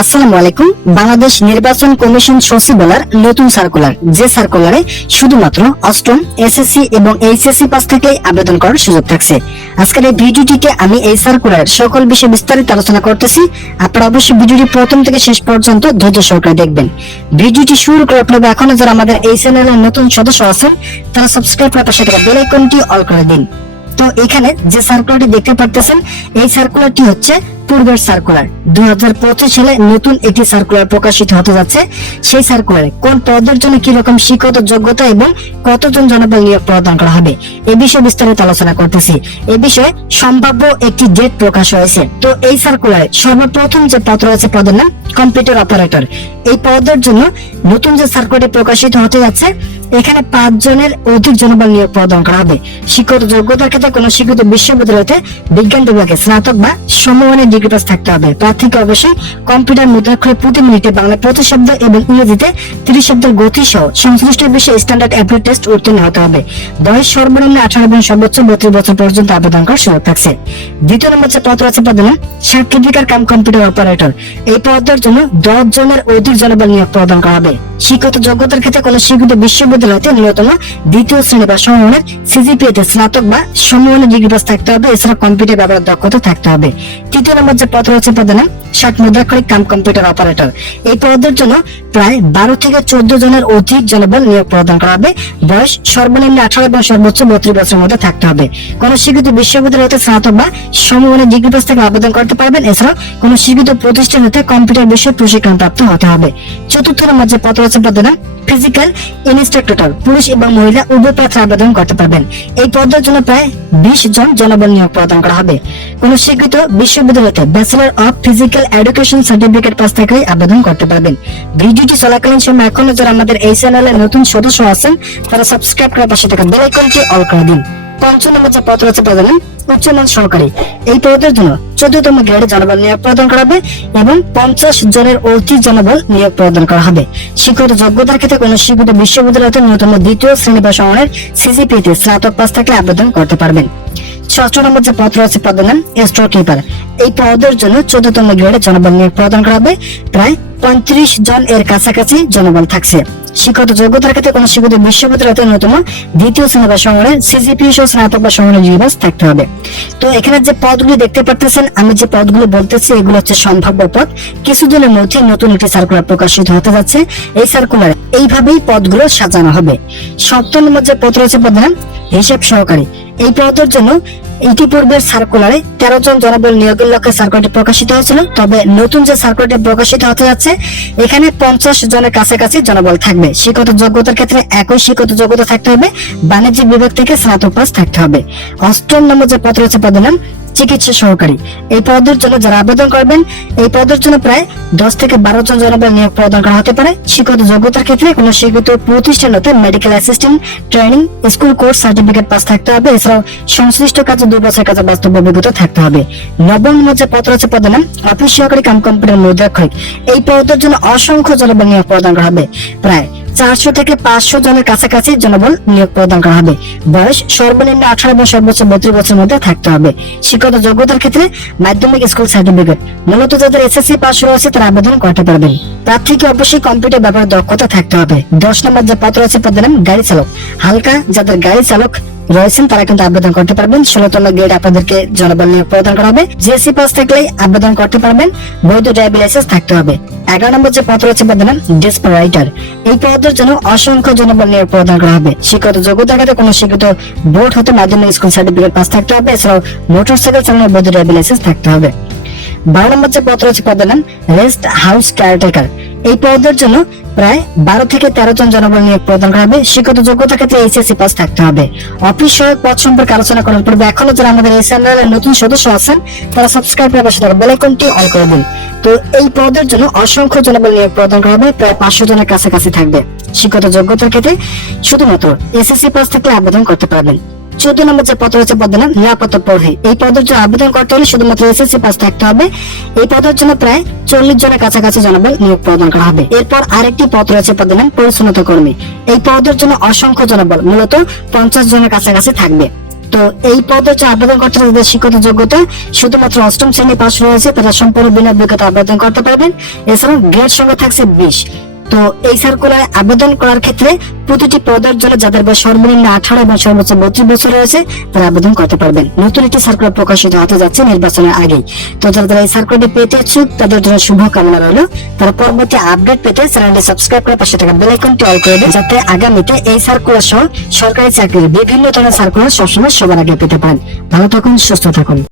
আসসালামু আলাইকুম। বাংলাদেশ নির্বাচন কমিশন সচিবালয়ের নতুন সার্কুলার। যে সার্কুলারে শুধুমাত্র অষ্টম, এসএসসি এবং এইচএসসি পাস থেকেই আবেদন করার সুযোগ থাকছে। আজকের এই ভিডিওটিতে আমি এই সার্কুলার সকল বিষয়ে বিস্তারিত আলোচনা করতেছি। আপনারা অবশ্যই ভিডিওটি প্রথম থেকে শেষ পর্যন্ত ধৈর্য সহকারে দেখবেন। ভিডিওটি শুরু করার পূর্বে এখনও যারা আমাদের এই চ্যানেলের নতুন সদস্য আছেন, তারা সাবস্ক্রাইব করার পাশে থাকা বেল আইকনটি অল করে দিন। তো এখানে যে সার্কুলারটি দেখতে পারতেছেন, এই সার্কুলারটি হচ্ছে পূর্বের সার্কুলার দুই সালে নতুন একটি সার্কুলার প্রকাশিত হতে যাচ্ছে। সেই সার্কুলারে কোন পদের জন্য কি রকম শিক্ষত যোগ্যতা এবং কতজন জনবল নিয়োগ প্রদান করা হবে, এ বিষয়ে বিস্তারিত আলোচনা করতেছি। এ বিষয়ে সম্ভাব্য একটি ডেট প্রকাশ হয়েছে। তো এই সার্কুলারে সর্বপ্রথম যে পদ রয়েছে, পদের নাম কম্পিউটার অপারেটর এই পদের জন্য নতুন যে সার্কুলারটি প্রকাশিত হতে যাচ্ছে এখানে পাঁচ জনের অধিক জনবল নিয়োগ প্রদান করা হবে। শিক্ষত যোগ্যতার ক্ষেত্রে কোন শিক্ষিত বিশ্ববিদ্যালয়তে বিজ্ঞান বিভাগে স্নাতক বা সমমানের ডিগ্রি পাস থাকতে হবে। প্রার্থীকে অবশ্যই কম্পিউটার মুদ্রাক্ষরে প্রতি মিনিটে বাংলা প্রতি শব্দ এবং ইংরেজিতে তিরিশ শব্দের গতি সহ সংশ্লিষ্ট বিষয়ে স্ট্যান্ডার্ড অ্যাপ্লিড টেস্ট উত্তীর্ণ হতে হবে। বয়স সর্বনিম্ন আঠারো এবং সর্বোচ্চ বত্রিশ বছর পর্যন্ত আবেদন করার সুযোগ থাকছে। দ্বিতীয় নম্বর যে পদ আছে পদ নাম সার্টিফিকার কাম কম্পিউটার অপারেটর। এই পদের জন্য দশ জনের অধিক জনবল নিয়োগ প্রদান করা হবে। শিক্ষত যোগ্যতার ক্ষেত্রে কোন শিক্ষিত বিশ্ববিদ্যালয়তে ন্যূনতম দ্বিতীয় শ্রেণি বা সমমানের সিজিপিএতে স্নাতক বা সমমানের ডিগ্রি পাস থাকতে হবে। এছাড়া কম্পিউটার ব্যবহার দক্ষতা থাকতে হবে। তৃতীয় নম্বর যে পদ রয়েছে পদের নাম ষাট মুদ্রাক্ষরিক কাম কম্পিউটার অপারেটর। এই পদের জন্য প্রায় বারো থেকে চোদ্দ জনের অধিক জনবল নিয়োগ প্রদান করা হবে। বয়স সর্বনিম্ন আঠারো এবং সর্বোচ্চ বত্রিশ বছরের মধ্যে থাকতে হবে। কোন শিক্ষিত বিশ্ববিদ্যালয় হতে স্নাতক বা সমমানের ডিগ্রি পাস থেকে আবেদন করতে পারবেন। এছাড়াও কোন শিক্ষিত প্রতিষ্ঠান কম্পিউটার বিষয়ে প্রশিক্ষণ প্রাপ্ত হতে হবে। চতুর্থ নম্বর যে পদ রয়েছে পদের নাম ফিজিক্যাল ইনস্ট্রাক্টর পুরুষ এবং মহিলা উভয় প্রার্থী আবেদন করতে পারবেন। এই পদের জন্য প্রায় বিশ জন জনবল নিয়োগ প্রদান করা হবে। কোন স্বীকৃত বিশ্ববিদ্যালয়তে bachelor of physical education certificate pass থেকে আবেদন করতে পারবেন। ভিডিওটি চলাকালীন সময় এখনও যারা আমাদের এই চ্যানেলে নতুন সদস্য আছেন, তারা সাবস্ক্রাইব করে পাশে থাকা বেল আইকনটি অল করে দিন। পঞ্চম যে পদ রয়েছে উচ্চমান সহকারী। এই পদের জন্য চোদ্দতম জনবল নিয়োগ প্রদান করা হবে এবং পঞ্চাশ জনের অতি জনবল নিয়োগ প্রদান করা হবে। শিক্ষিত যোগ্যতার ক্ষেত্রে কোন শিক্ষিত বিশ্ববিদ্যালয়তে ন্যূনতম দ্বিতীয় শ্রেণি বা সিজিপিতে স্নাতক পাস থাকলে আবেদন করতে পারবেন। ষষ্ঠ নম্বর যে পত্র আছে পদের নাম স্টোর কিপার এই পদের জন্য চোদ্দতম গ্রেডে জনবল নিয়োগ প্রদান করা হবে। প্রায় পঁয়ত্রিশ জন এর কাছাকাছি জনবল থাকছে। শিক্ষত যোগ্যতার ক্ষেত্রে কোন শিক্ষিত বিশ্ববিদ্যালয়তে ন্যূনতম দ্বিতীয় শ্রেণি বা সমানের সিজিপি সহ স্নাতক বা সমানের জিবাস থাকতে হবে। তো এখানে যে পদগুলি দেখতে পারতেছেন, আমি যে পদগুলো বলতেছি, এগুলো হচ্ছে সম্ভাব্য পদ। কিছুদিনের মধ্যে নতুন একটি সার্কুলার প্রকাশিত হতে যাচ্ছে। এই সার্কুলারে এইভাবেই পদগুলো সাজানো হবে। সপ্তম নম্বর যে পদ রয়েছে নাম হিসাব সহকারী। এই পদের জন্য ইতিপূর্বের সার্কুলারে তেরো জন জনবল নিয়োগের লক্ষ্যে সার্কুলারটি প্রকাশিত হয়েছিল, তবে নতুন যে সার্কুলারটি প্রকাশিত হতে যাচ্ছে, এখানে পঞ্চাশ জনের কাছাকাছি জনবল থাকবে। শিক্ষত যোগ্যতার ক্ষেত্রে একই শিক্ষত যোগ্যতা থাকতে হবে বাণিজ্যিক বিভাগ থেকে স্নাতক পাস থাকতে হবে। অষ্টম নম্বর যে পত্র আছে পদের নাম চিকিৎসা সহকারী। এই পদের জন্য যারা আবেদন করবেন, এই পদের জন্য প্রায় দশ থেকে বারো জন জনবল নিয়োগ প্রদান করা হতে পারে। শিক্ষত যোগ্যতার ক্ষেত্রে কোন স্বীকৃত প্রতিষ্ঠান হতে medical assistant training school course certificate pass থাকতে হবে। এছাড়াও সংশ্লিষ্ট কাজে দুই বছর কাজে বাস্তব অভিজ্ঞতা থাকতে হবে। নবম নম্বর যে পদ রয়েছে পদের নাম অফিস সহকারী কাম কম্পিউটার মুদ্রাক্ষরিক। এই পদের জন্য অসংখ্য জনবল নিয়োগ প্রদান করা হবে। প্রায় চারশো থেকে পাঁচশো জনের কাছাকাছি জনবল নিয়োগ প্রদান করা হবে। বয়স সর্বনিম্ন আঠারো এবং সর্বোচ্চ বত্রিশ বছরের মধ্যে থাকতে হবে। শিক্ষত যোগ্যতার ক্ষেত্রে মাধ্যমিক স্কুল সার্টিফিকেট। মূলত যাদের এসএসসি পাস রয়েছে তারা আবেদন করতে পারবেন। প্রার্থীকে অবশ্যই কম্পিউটার ব্যবহার দক্ষতা থাকতে হবে? দশ নম্বর যে পত্র আছে পদের নাম গাড়ি চালক। হালকা যাদের গাড়ি চালক রয়েছেন, তারা কিন্তু আবেদন করতে পারবেন। ষোলতম গ্রেড আপনাদেরকে জনবল নিয়োগ প্রদান করা হবে। জিএসসি পাস থাকলেই আবেদন করতে পারবেন। বৈধ ড্রাইভিং লাইসেন্স থাকতে হবে। এগারো নম্বর যে রয়েছে পদের নাম ডিসপ্লে রাইটার এই পদের জন্য অসংখ্য জনবল নিয়োগ প্রদান করা হবে। শিক্ষিত যোগ্যতা ক্ষেত্রে কোনো শিক্ষিত বোর্ড হতে মাধ্যমিক স্কুল সার্টিফিকেট পাস থাকতে হবে। এছাড়াও মোটর সাইকেল চালানোর বৈধ ড্রাইভিং লাইসেন্স থাকতে হবে। বারো নম্বর যে পদ রয়েছে পদের রেস্ট হাউস কেয়ারটেকার এই পদের জন্য প্রায় বারো থেকে তেরো জন জনবল নিয়োগ প্রদান করা হবে। শিক্ষিত যোগ্যতার ক্ষেত্রে এইচএসসি পাস থাকতে হবে। অফিস সহায়ক পদ সম্পর্কে আলোচনা করার পূর্বে এখনও যারা আমাদের এই চ্যানেলের নতুন সদস্য আছেন, তারা সাবস্ক্রাইব করে পাশে থাকা বেল অল করে দিন। তো এই পদের জন্য অসংখ্য জনবল নিয়োগ প্রদান করা হবে। প্রায় পাঁচশো জনের কাছাকাছি থাকবে। শিক্ষিত যোগ্যতার ক্ষেত্রে শুধুমাত্র এসএসসি পাস থাকলে আবেদন করতে পারবেন। চোদ্দ নম্বর যে পদ রয়েছে, পদের নাম নিরাপত্তা প্রহরী এই পদের জন্য আবেদন করতে হলে শুধুমাত্র এসএসসি পাস থাকতে হবে। এই পদের জন্য প্রায় চল্লিশ জনের কাছাকাছি জনবল নিয়োগ প্রদান করা হবে। এরপর আরেকটি পদ রয়েছে, পদের নাম পরিচ্ছন্নতা কর্মী এই পদের জন্য অসংখ্য জনবল, মূলত পঞ্চাশ জনের কাছাকাছি থাকবে। তো এই পদে হচ্ছে আবেদন করতে যাদের শিক্ষত যোগ্যতা, শুধুমাত্র অষ্টম শ্রেণি পাশ রয়েছে, তারা সম্পূর্ণ বিনা যোগ্যতা আবেদন করতে পারবেন। এছাড়াও গ্রেড সংখ্যা থাকছে বিশ। তো এই সার্কুলারে আবেদন করার ক্ষেত্রে প্রতিটি পদের জন্য যাদের বয়স সর্বনিম্ন আঠারো এবং সর্বোচ্চ বত্রিশ বছর রয়েছে, তারা আবেদন করতে পারবেন। নতুন একটি সার্কুলার প্রকাশিত হতে যাচ্ছে নির্বাচনের আগেই। তো যারা যারা এই সার্কুলারটি পেতে ইচ্ছুক, তাদের জন্য শুভ কামনা রইল। তারা পরবর্তী আপডেট পেতে চ্যানেলটি সাবস্ক্রাইব করে পাশে থাকা বেল আইকনটি অল করে দিন, যাতে আগামীতে এই সার্কুলার সহ সরকারি চাকরির বিভিন্ন ধরনের সার্কুলার সবসময় সবার আগে পেতে পারেন। ভালো থাকুন, সুস্থ থাকুন।